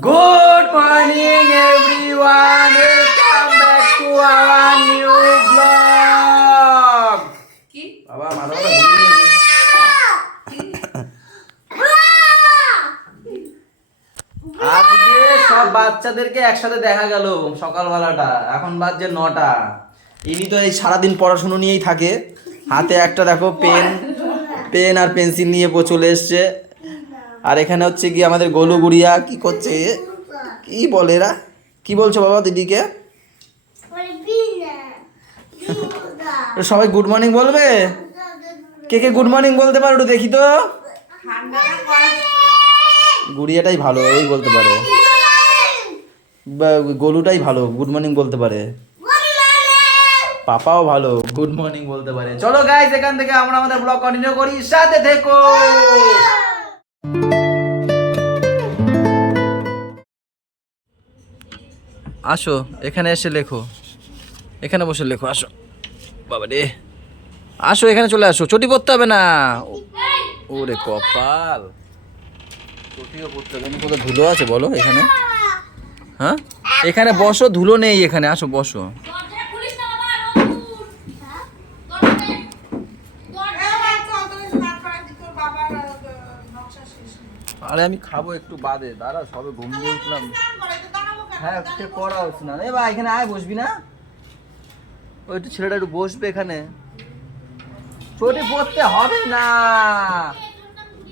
Good morning everyone, welcome back to our new vlog. কি বাবা মাথাটা ঘুরিয়ে আজকে সব বাচ্চাদেরকে একসাথে দেখা গেল সকালবেলাটা। এখন বাজছে 9টা। ইনি তো এই সারাদিন পড়াশুনো নিয়েই থাকে। হাতে একটা দেখো পেন আর পেন্সিল নিয়ে চলে এসছে। আর এখানে হচ্ছে কি আমাদের গোলু গুড়িয়া কি করছে, কি বলে এরা, কি বলছো বাবা দিদিকে? সবাই গুড মর্নিং বলবে? কে কে গুড মর্নিং বলতে পারো একটু দেখি তো। গুড়িয়াটাই ভালো, ওই বলতে পারে, গোলুটাই ভালো গুড মর্নিং বলতে পারে, পাপাও ভালো গুড মর্নিং বলতে পারে। চলো গাইস এখান থেকে আমরা আমাদের ব্লগ কন্টিনিউ করি, সাথে থেকো। আসো এখানে এসে লেখো, এখানে বসে লেখো, আসো বাবা রে, আসো এখানে চলে আসো, চটি পড়তে হবে না। ওরে কপাল, চটিও পড়তে হবে না। কোথাও ধুলো আছে বলো এখানে? হ্যাঁ এখানে বসো, ধুলো নেই এখানে, আসো বসো। আরে আমি খাবো একটু বাদে, দাঁড়া সবে ঘুম দিয়ে উঠলাম। হ্যাঁ সে করা হচ্ছে না। এ ভাই এখানে আয়, বসবি না? ওই একটু ছেলেটা একটু বসবে এখানে, চটি পড়তে হবে না,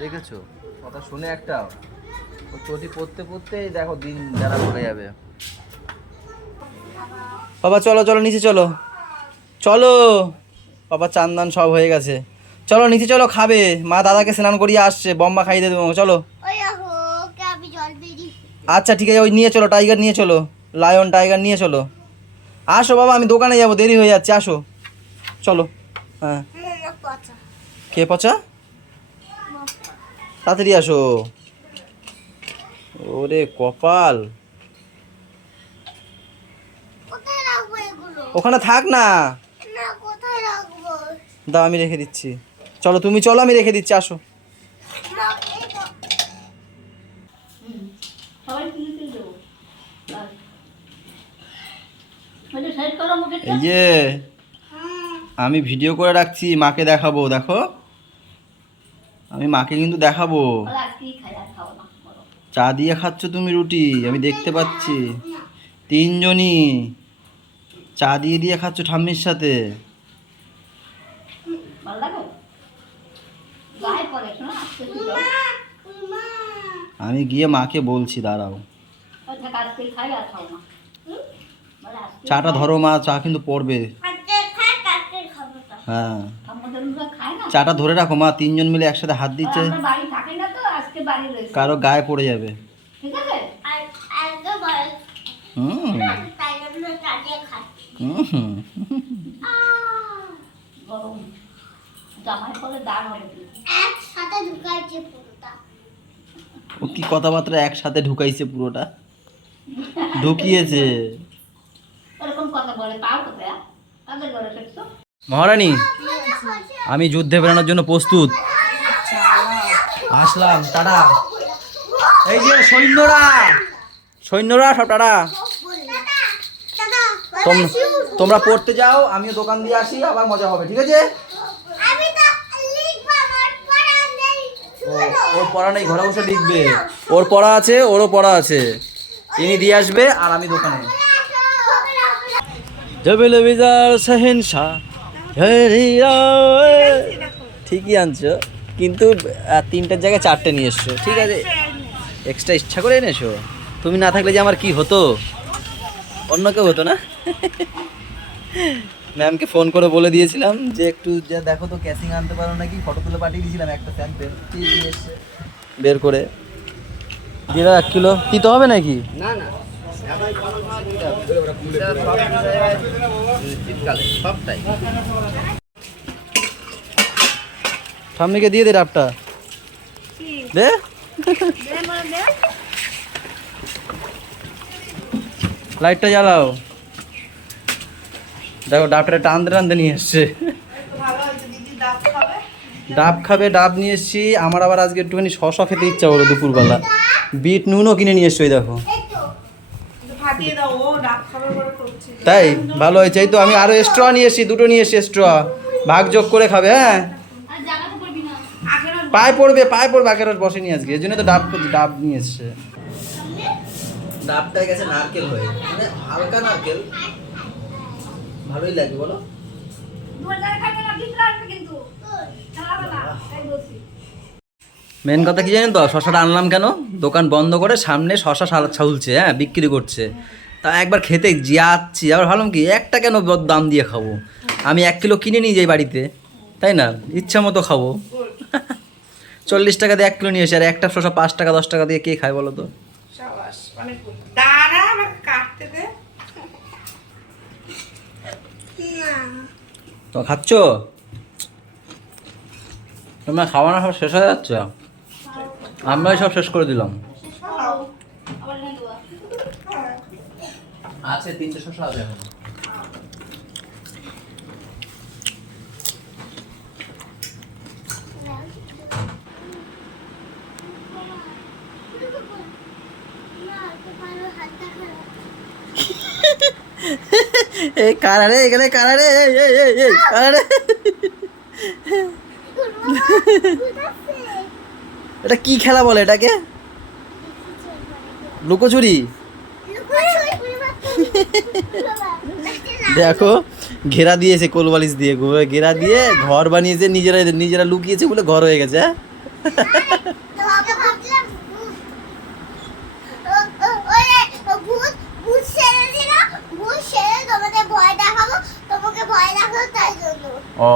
দেখেছো কথা শুনে একটা। ও চটি পড়তে পড়তে দেখো দিন যারা চলে যাবে। বাবা চলো চলো নিচে চলো, চলো বাবা, চান্দান সব হয়ে গেছে, চলো নিচে চলো, খাবে মা দাদাকে স্নান করিয়ে আসছে, বম্বা খাইয়ে দেবো, চলো। আচ্ছা ঠিক আছে, ওই নিয়ে চলো, টাইগার নিয়ে চলো, লায়ন টাইগার নিয়ে চলো। আসো বাবা আমি দোকানে যাবো, দেরি হয়ে যাচ্ছে, আসো চলো। হ্যাঁ কে পচা? তাড়াতাড়ি আসো। ওরে কপাল, ওখানে থাক না, দাও আমি রেখে দিচ্ছি। চলো তুমি চলো, আমি রেখে দিচ্ছি, আসো। এই যে আমি ভিডিও করে রাখছি, মাকে দেখাবো, দেখো আমি মাকে কিন্তু দেখাবো। চা দিয়ে খাচ্ছ তুমি রুটি, আমি দেখতে পাচ্ছি, তিনজনই চা দিয়ে দিয়ে খাচ্ছ ঠাম্মির সাথে। আমি গিয়ে মাকে বলছি, দাঁড়াও। চাটা ধরো মা, চা কিন্তু পড়বে। হ্যাঁ চাটা ধরে রাখো মা, তিনজন মিলে একসাথে হাত দিচ্ছে, কারো গায়ে পড়ে যাবে। হুম হুম ও কি কথাবার্তা, একসাথে ঢুকাইছে পুরোটা, ঢুকিয়েছে। মহারানী আমি যুদ্ধে বেরোনোর জন্য প্রস্তুত, আসলাম, টাটা। এই যে সৈন্যরা, সৈন্যরা সব টাটা। তোমরা পড়তে যাও, আমিও দোকান দিয়ে আসি, আবার মজা হবে, ঠিক আছে? ওর পড়া নেই, ঘরে বসে লিখবে, ওর পড়া আছে, ওরও পড়া আছে, ইনি দিয়ে আসবে আর আমি দোকানে। জবেল বিজার শাহেনশাহ, ঠিকই আনছো, কিন্তু 3টার জায়গায় 4টে নিয়ে এসছো, ঠিক আছে, এক্সট্রা ইচ্ছা করে এনেছো। তুমি না থাকলে যে আমার কি হতো, অন্য কেউ হতো না। ম্যামকে ফোন করে বলে দিয়েছিলাম যে একটু যা দেখো তো ক্যাসিং আনতে পারো নাকি, ফটো তুলে পাঠিয়ে দিয়েছিলাম, একটা স্যাম্পেল নিয়ে এসছে বের করে দিয়ে দাও। 1 কিলো দিতে হবে নাকি? না না ঠাম্মিকে দিয়ে দে ডাবটা, দে লাইটটা জ্বালাও। দেখো ডাবটা টানতে টানতে নিয়ে এসছে, ডাব খাবে, ডাব নিয়ে এসছি। আমার আবার আজকে একটুখানি শশা খেতে ইচ্ছা হলো দুপুরবেলা, বিট নুনও কিনে নিয়ে এসছো, এই দেখো। ফাটিয়ে দাও, ও ডাব খাবার বলে করছে। তাই ভালো হয়েছে। এই তো আমি আরো এক্সট্রা নিয়ে এসেছি, দুটো নিয়ে এসেছি এক্সট্রা, ভাগ যোগ করে খাবে। হ্যাঁ পায়ে পড়বে, পায়ে পড়বে, আগের রস বসেনি আজকে, এই জন্য তো ডাব ডাব নিয়ে এসছে। ডাবটা গেছে নারকেল হয়ে, মানে হালকা নারকেল, ভালোই লাগবে বলো। মেন কথা কি জানেন তো, শশাটা আনলাম কেন, দোকান বন্ধ করে সামনে শশা ছাউলছে, হ্যাঁ বিক্রি করছে। তা একবার খেতে যাচ্ছি, আবার ভাবলাম কি একটা কেন দাম দিয়ে খাবো, আমি 1 কিলো কিনে নিয়ে যাই বাড়িতে, তাই না, ইচ্ছা মতো খাবো। 40 টাকা দিয়ে 1 কিলো নিয়ে এসে, আর একটা শশা 5 টাকা 10 টাকা দিয়ে কে খায় বলো তো। সাবাস, অনেক ভালো। দাঁড়া আমাকে কাটতে দে। তো খাচ্ছ তোমরা, খাওয়া না সব শেষ হয়ে যাচ্ছে, আমরাই সব শেষ করে দিলাম। আছে 3টে শশা আছে এখন। এই কারারে, এখানে কারারে, এই কারারে, এটা কি খেলা বলে এটাকে? লুকোচুরি। দেখো ঘেরা দিয়েছে কোলবালিশ দিয়ে, ঘেরা দিয়ে ঘর বানিয়েছে, নিজেরা নিজেরা লুকিয়েছে বলে ঘর হয়ে গেছে। ও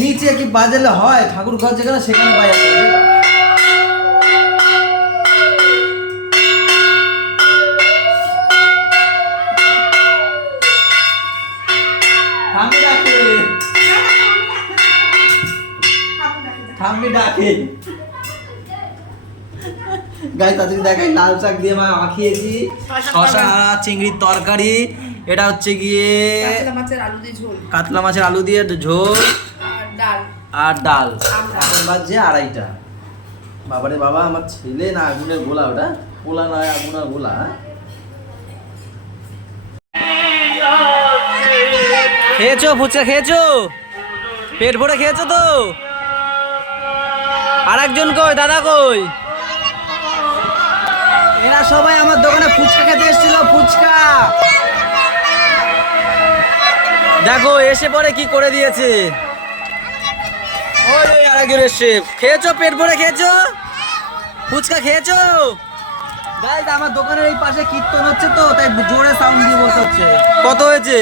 নিচে কি বাজালে হয়, ঠাকুর ঘর যেখানে সেখানে বাজাতে হবে। ঠাম্মি ডাকে গাই, তাদের দেখাই লাল শাক দিয়ে মাখিয়েছি, শশা চিংড়ির তরকারি, এটা হচ্ছে গিয়ে কাতলা মাছের আলু দিয়ে ঝোল, কাতলা মাছের আলু দিয়ে ঝোল আর ডাল, আর ডাল। এখন বাজছে 2:30। বাবারে বাবা, আমার ছেলে না আগুনের গোলা, ওটা পোলা নয়, আগুনের গোলা। খেয়েছো ফুচকা, খেয়েছো পেট ভরে খেয়েছো তো? আর একজন কই, দাদা কই? এরা সবাই আমার দোকানে ফুচকা খেতে এসেছিল, ফুচকা। দেখো এসে পরে কি করে দিয়েছে। ওই আরেকজন এসছে। খেয়েছো পেট ভরে খেয়েছো ফুচকা, খেয়েছো? গাইস আমার দোকানের এই পাশে কীর্তন হচ্ছে তো, তাই জোরে সাউন্ড দিয়ে বলতে হচ্ছে। কত হয়েছে?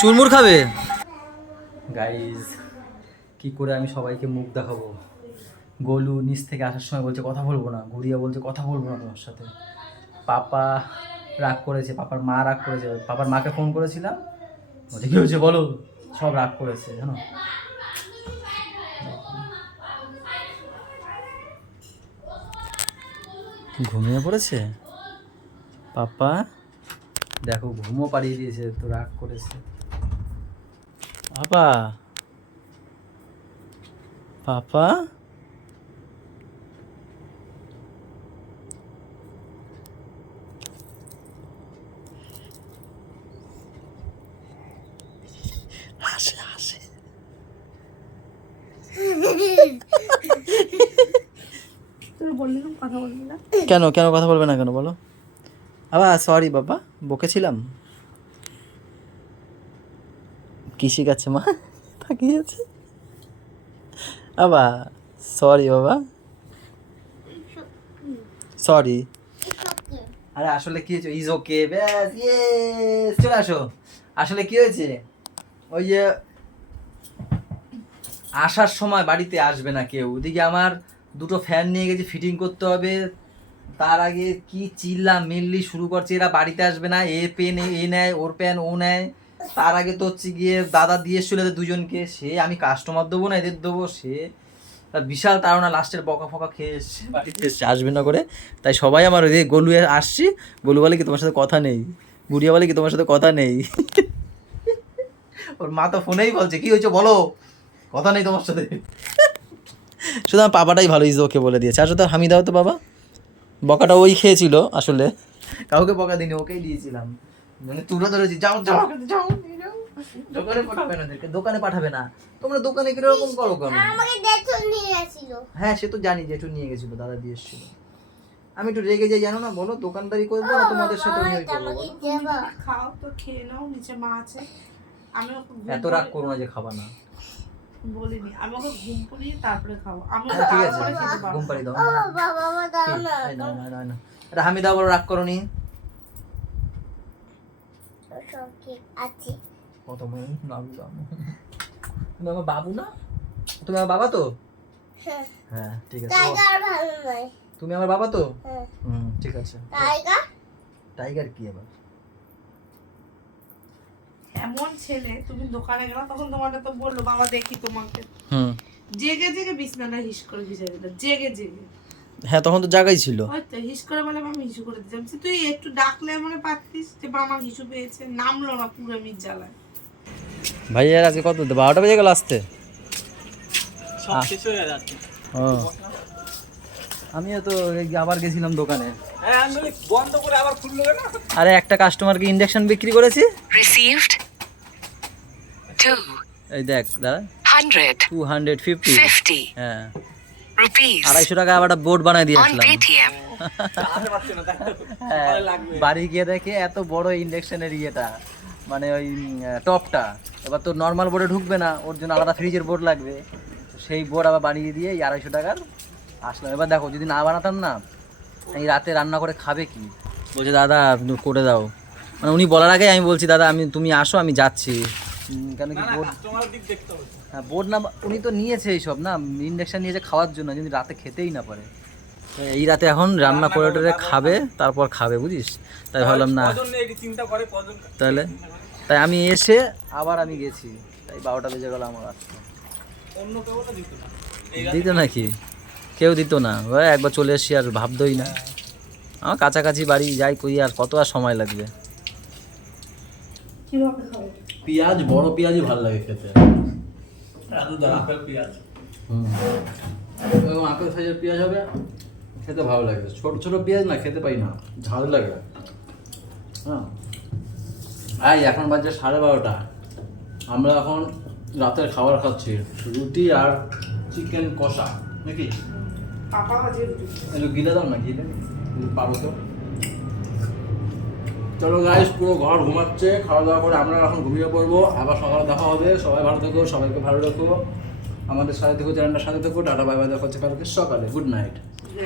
চুরমুর খাবে? গাইস কি করে আমি সবাইকে মুখ দেখাবো। গোলু নিচ থেকে আসার সময় বলছে কথা বলবো না, গুড়িয়া বলছে কথা বলবো না তোমার সাথে। পাপা রাগ করেছে, পাপার মা রাগ করেছে, পাপার মাকে ফোন করেছিলাম, বলছে কি হয়েছে বলো, সব রাগ করেছে জানো। ঘুমিয়ে পড়েছে পাপা, দেখো ঘুমও পাড়িয়ে দিয়েছে, তো রাগ করেছে। পাপা পাপা হাসে হাসে। কথা বলবি না কেন? কেন কথা বলবে না কেন বলো? আবার সরি বাবা, বকেছিলাম। কি শিখাচ্ছে মা? তাকিয়েছে আবার। সরি বাবা, সরি। আরে আসলে কি হয়েছে, ইজ ওকে, ব্যাস ইয়েস, চলে আসো। আসলে কি হয়েছে, ওই যে আসার সময় বাড়িতে আসবে না কেউ, ওদিকে আমার 2টো ফ্যান নিয়ে গেছে, ফিটিং করতে হবে। তার আগে কি চিল্লা মিল্লি শুরু করছে, এরা বাড়িতে আসবে না, এ পেন এ নেয়, ওর প্যান ও নেয়। তার আগে তো হচ্ছে গিয়ে দাদা দিয়ে এসেছিল দুজনকে, সে আমি কাস্টমার দেবো না এদের দেবো, সে তার বিশাল তাড়না, লাস্টের বকা ফকা খেয়ে এসছে, বাড়িতে এসছে, আসবে না করে। তাই সবাই আমার ওই গোলু আসছি, গোলু বলে কি তোমার সাথে কথা নেই, গুড়িয়া বলে কি তোমার সাথে কথা নেই। ওর মা তো ফোনেই বলছে কি হয়েছে বলো, কথা নেই তোমার সাথে। শুধু আমার পাপাটাই ভালো ইজ ওকে বলে দিয়েছে। আসলে তো হামিদাও তো বাবা বকাটা ওই খেয়েছিল, আসলে কাউকে বকা দিনি, ওকেই দিয়েছিলাম, মানে তুলে ধরেছি, যাও যাও যাও নিয়ে যাও। দোকানে পাঠাবে না, ওদেরকে দোকানে পাঠাবে না, তোমরা দোকানে কিরকম করো কেন? আমাকে জেঠু নিয়ে আসছিল। হ্যাঁ সে তো জানি যে একটু নিয়ে গেছিল, দাদা দিয়ে এসেছিল। আমি একটু রেগে যাই জানো না, বলো দোকানদারি করবো না তোমাদের সাথে আমি ওই করবো বলো? আমাকে দেবো। খাও তো, খেয়ে নাও, নিচে মা আছে। আমি ওকে ঘুম এত রাগ করো না যে খাবা না। বলিনি, আমি ওকে ঘুম পাড়িয়ে তারপরে খাবো। আমি আচ্ছা ঠিক আছে, তারপরে খেতে পারবো ঘুম না। পাড়ি দাও। ও বাবা দাও না। এই নাও, নাও, নাও, নাও। এটা হামিদা বড় রাগ করো নি, সব ঠিক আছে। কত মনে বাবু বাবু, তুমি আমার বাবু না, তুমি আমার বাবা তো? হ্যাঁ। হ্যাঁ ঠিক আছে। টাইগার ভালো নয়। তুমি আমার বাবা তো? হ্যাঁ। ঠিক আছে। টাইগার টাইগার কি আবার? এমন ছেলে, তুমি দোকানে গেলা তখন তোমাকে তো বললো বাবা দেখি তোমাকে, হুম জেগে জেগে বিছানাটা হিস করে ভিজাই দিল, জেগে জেগে। হ্যাঁ তখন তো জায়গায় ছিল। হয়তো হিস করে বলে আমি হিসু করে দিতাম, তুই একটু ডাকলে মনে পারতিস যে বা আমার হিসু পেয়েছে, নামলো না পুরো মিট জ্বালায়। ভাইয়ার আজকে কত 12টা বেজে গেল আসতে? সব শেষ হয়ে যাচ্ছে। ও আমিও তো আবার গেছিলাম দোকানে, হ্যাঁ আমি বলি বন্ধ করে আবার খুললো না। আরে একটা কাস্টমারকে ইন্ডাকশন বিক্রি করেছি, Received 200 এই দেখ দাদা 250, হ্যাঁ rupees 250 টাকা আবার একটা বোর্ড বানাই দিয়ে on আসলাম। Paytm. আসতে পারছি না, তাই তো হ্যাঁ, ভালো লাগবে। বাড়ি গিয়ে দেখে এত বড় ইন্ডাকশনের ইয়েটা, মানে ওই টপটা, এবার তো নর্মাল বোর্ডে ঢুকবে না, ওর জন্য আলাদা ফ্রিজের বোর্ড লাগবে, তো সেই বোর্ড আবার বানিয়ে দিয়ে এই 250 টাকার আসলাম। এবার দেখো যদি না বানাতাম না, এই রাতে রান্না করে খাবে কি? বলছে দাদা আপনি করে দাও, মানে উনি বলার আগে আমি বলছি দাদা তুমি আসো আমি যাচ্ছি, কেন কি না না, বোর্ড, কাস্টমারের দিক দেখতে হবে। হ্যাঁ বোর্ড না, উনি তো নিয়েছে এইসব না, ইন্ডাকশন নিয়েছে খাওয়ার জন্য, যদি রাতে খেতেই না পারে, তো এই রাতে এখন রান্না করে টোরে খাবে, তারপর খাবে বুঝিস, তাই ভাবলাম না কজন এটি চিন্তা করে, কজন তাহলে, তাই আমি এসে আবার আমি গেছি, তাই 12টা বেজে গেল আমার আসতে। অন্য কেউ তো দিত না। দিত নাকি? কেউ দিত না, ওই একবার চলে এসছি আর ভাবতই না, আমার কাছাকাছি বাড়ি যাই কই আর কত আর সময় লাগবে। কিভাবে খাবো? পেঁয়াজ বড় পেঁয়াজই ভালো লাগে খেতে, রাজু দা আপেল পেঁয়াজ। আপেল সাইজের পেঁয়াজ হবে, খেতে ভালো লাগে, ছোট ছোট পেঁয়াজ না খেতে পাই না, ঝাল লাগে। হ্যাঁ এখন বাজে 12:30, আমরা এখন রাতের খাবার খাচ্ছি, রুটি আর চিকেন কষা নাকি, পাপা বাজে রুটি। একটু গিলে দাও না, গিলে যদি পারো তো। চলো গাইস, পুরো ঘর ঘুমাচ্ছে, খাওয়া দাওয়া করে আমরা এখন ঘুমিয়ে পড়বো, আবার সকালে দেখা হবে। সবাই ভালো থেকো, সবাইকে ভালো রাখো, আমাদের সাথে থেকো, চ্যানেলটার সাথে থেকো, টাটা বাই বাই, দেখা হচ্ছে কালকে সকালে, গুড নাইট। যে